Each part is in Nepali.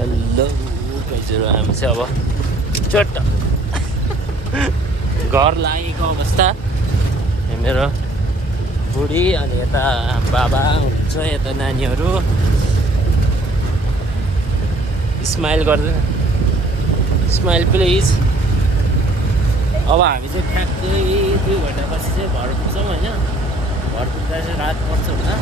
हेलो गाइजहरू, हामी चाहिँ अब चट्ट घर लागेको अवस्था। मेरो बुढी अनि यता बाबा हुन्छ, यता नानीहरू। स्माइल गर्दैन, स्माइल प्लिज। अब हामी चाहिँ ठ्याक्कै 2 घन्टापछि चाहिँ घर पुग्छौँ होइन। घर पुग्दा चाहिँ रात पर्छ होला।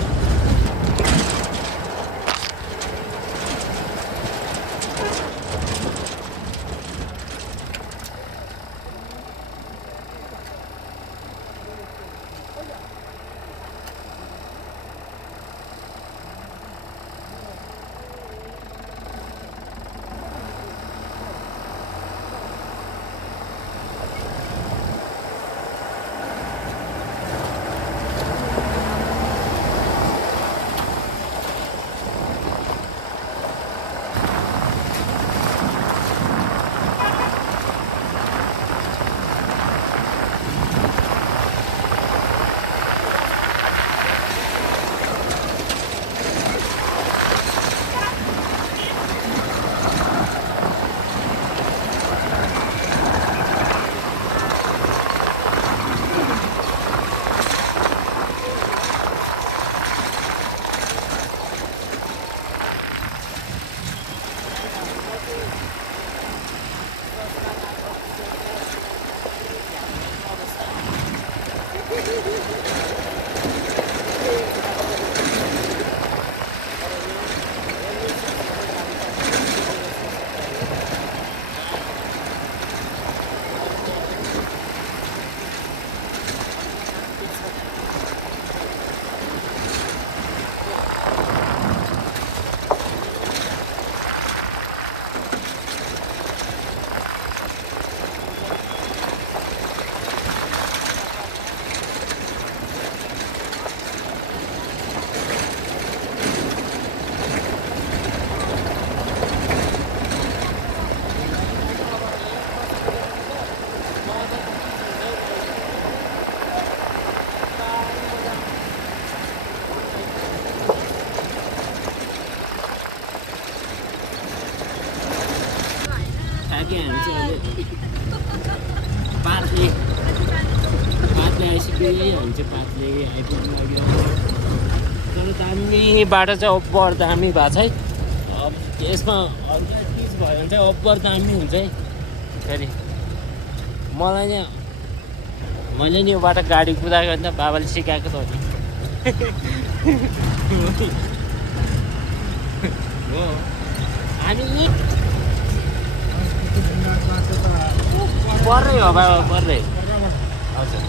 हामी चाहिँ अहिले पातले आइसक्यो। हामी चाहिँ पातले आइपुग्नु लाग्यो। तर दामी बाटो चाहिँ अब्बर दामी भएको छ है। अब यसमा हल्का पिच भयो भने चाहिँ अब्बर दामी हुन्छ है। फेरि मलाई नि मैले नि यो बाटो गाडी कुदाएको नि त बाबाले सिकाएको त हो नि। हो हामी पर्रै हो बाबा, पर्रै। हजुर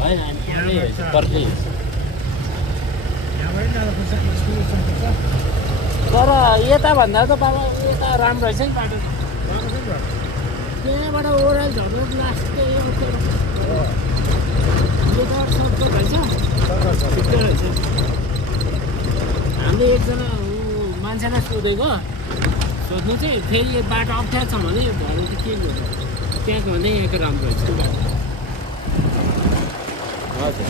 होइन, हामी पर्दै। तर यताभन्दा त बाबा यता राम्रो रहेछ नि बाटो। त्यहाँबाट ओह्रालो झर्नु लास्ट रहेछ। हामीले एकजना मान्छेलाई सोधेको, सोध्नु चाहिँ फेरि यो बाटो अप्ठ्यारो छ भने भन्नु त के गर्नु, त्यहाँको भन्दा यहाँको राम्रो रहेछ नि बाटो। हजुर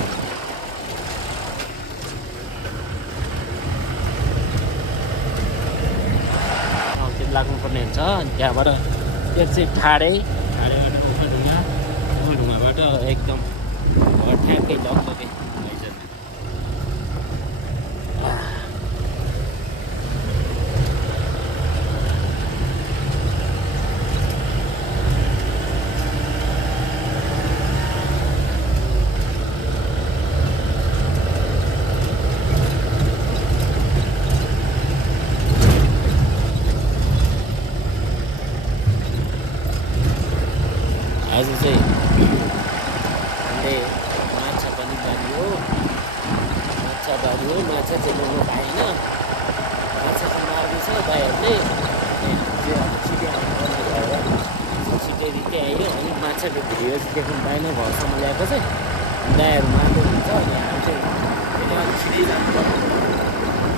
त्यो लाग्नुपर्ने हुन्छ। अनि त्यहाँबाट एक चाहिँ ठाडेबाट ओखा ढुङ्गाबाट एकदम ठ्याक्कै लगभगै लैजाने। आज चाहिँ हामीले माछा पनि बारियो। माछा चाहिँ ल्याउनु पाएन। माछा चाहिँ मार्दैछ भाइहरूले। त्यो अब छिटै आउनु भएर छिटै आयो। अनि माछाको भिडियो चाहिँ देख्नु पाएन, घरसम्म ल्याएको चाहिँ दाइहरू मार्दै हुन्छ। अनि हामी चाहिँ फेरि अलिक छिटै जानुपर्छ।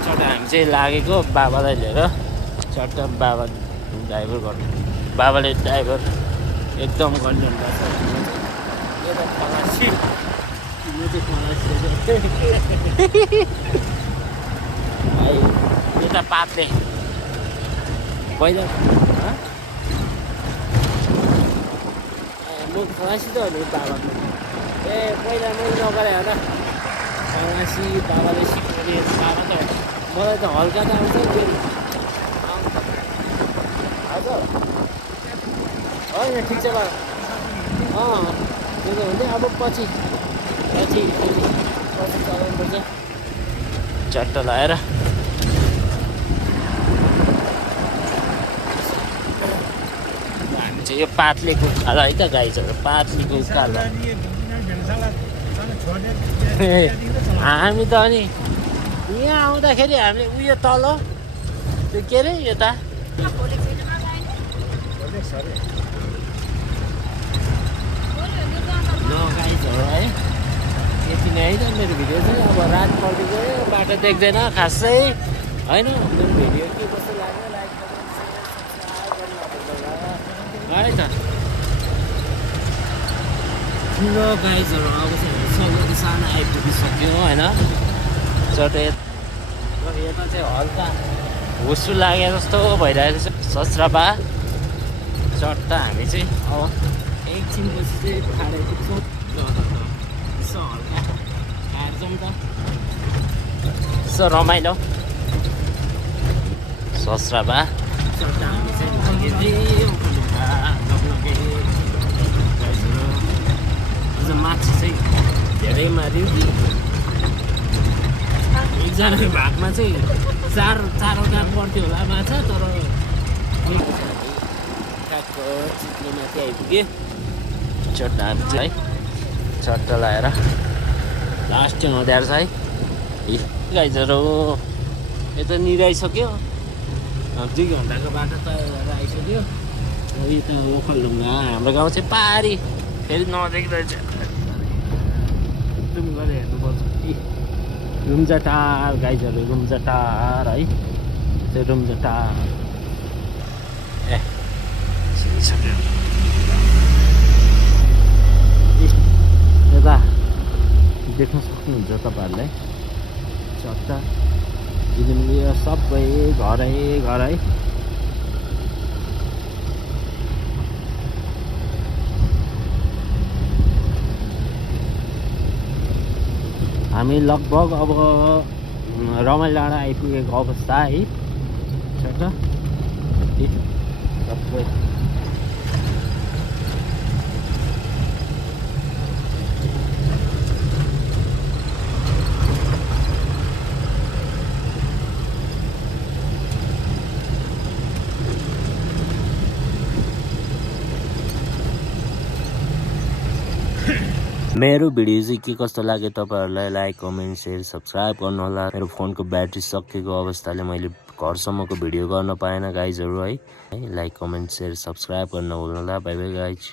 चट्ट हामी चाहिँ लागेको बाबालाई लिएर। चट्ट बाबा ड्राइभर गर्नु, बाबाले ड्राइभर एकदम गरिदिनु भएको छ। यता खलासी, यो चाहिँ खलासी भाइ, यता पातले पहिला म खलासी त हो बाबाको ए पहिला मैले नगरे होला खलासी बाबाले सिकाउने बाबा त मलाई त हल्का त आउँछ फेरि हजुर होइन ठिक छ बाबा त्यो त हुँदै अब पछि चलाउनुपर्छ चट्ट लगाएर हामी चाहिँ यो पातलेको उकालो है त गाईहरू पातलेको उकालो हामी त अनि यहाँ आउँदाखेरि हामीले उयो तल त्यो के अरे यता गाईहरू है यति नै है त मेरो भिडियो चाहिँ अब रात पर्दै गयो बाटो देख्दैन खासै होइन मेरो भिडियो के कस्तो लाग्यो लाइक है त ठुलो गाइजहरू अब चाहिँ सानो आइपुगिसक्यो होइन चट यता चाहिँ हल्का हुसु लागे जस्तो भइरहेको छ सस्राबा चट्ट हामी चाहिँ अब एकछिनपछि चाहिँ खाडै पुग्छौँ यसो हल्का खाएर जाउँ त यसो रमाइलो सस्राबा चट्ट हामी चाहिँ माछा चाहिँ धेरै माऱ्यो एकजना भागमा चाहिँ चारवटा पर्थ्यो होला माछा तर ठ्याक्क चिप्लोमाथि आइपुग्यो चट्टाहरू चाहिँ है चट्ट लगाएर लास्टिङ हुँदो रहेछ है गाइजहरू यता निराइसक्यो 2 घन्टाको बाटो तय गरेर आइसक्यो यो त ओखलढुङ्गा हाम्रो गाउँ चाहिँ पारी फेरि नदेख्दैछ एकदम गरेर हेर्नुपर्छ रुम्जाटार गाइजहरू रुम्जाटार है त्यो रुम्जाटार ए सिकिसक्यो यता देख्न सक्नुहुन्छ तपाईँहरूलाई चट्ट यो सबै घरै है हामी लगभग अब रमाइलो डाँडा आइपुगेको अवस्था है चट्ट सबै मेरो भिडियो चाहिँ के कस्तो लाग्यो तपाईहरुलाई लाइक कमेन्ट शेयर सब्स्क्राइब गर्नु होला मेरो फोनको ब्याट्री सकिएको अवस्थाले मैले घरसम्मको भिडियो गर्न पाएन गाइजहरु है लाइक कमेन्ट शेयर सब्स्क्राइब गर्न नभुल्नु होला बाइ बाइ गाइज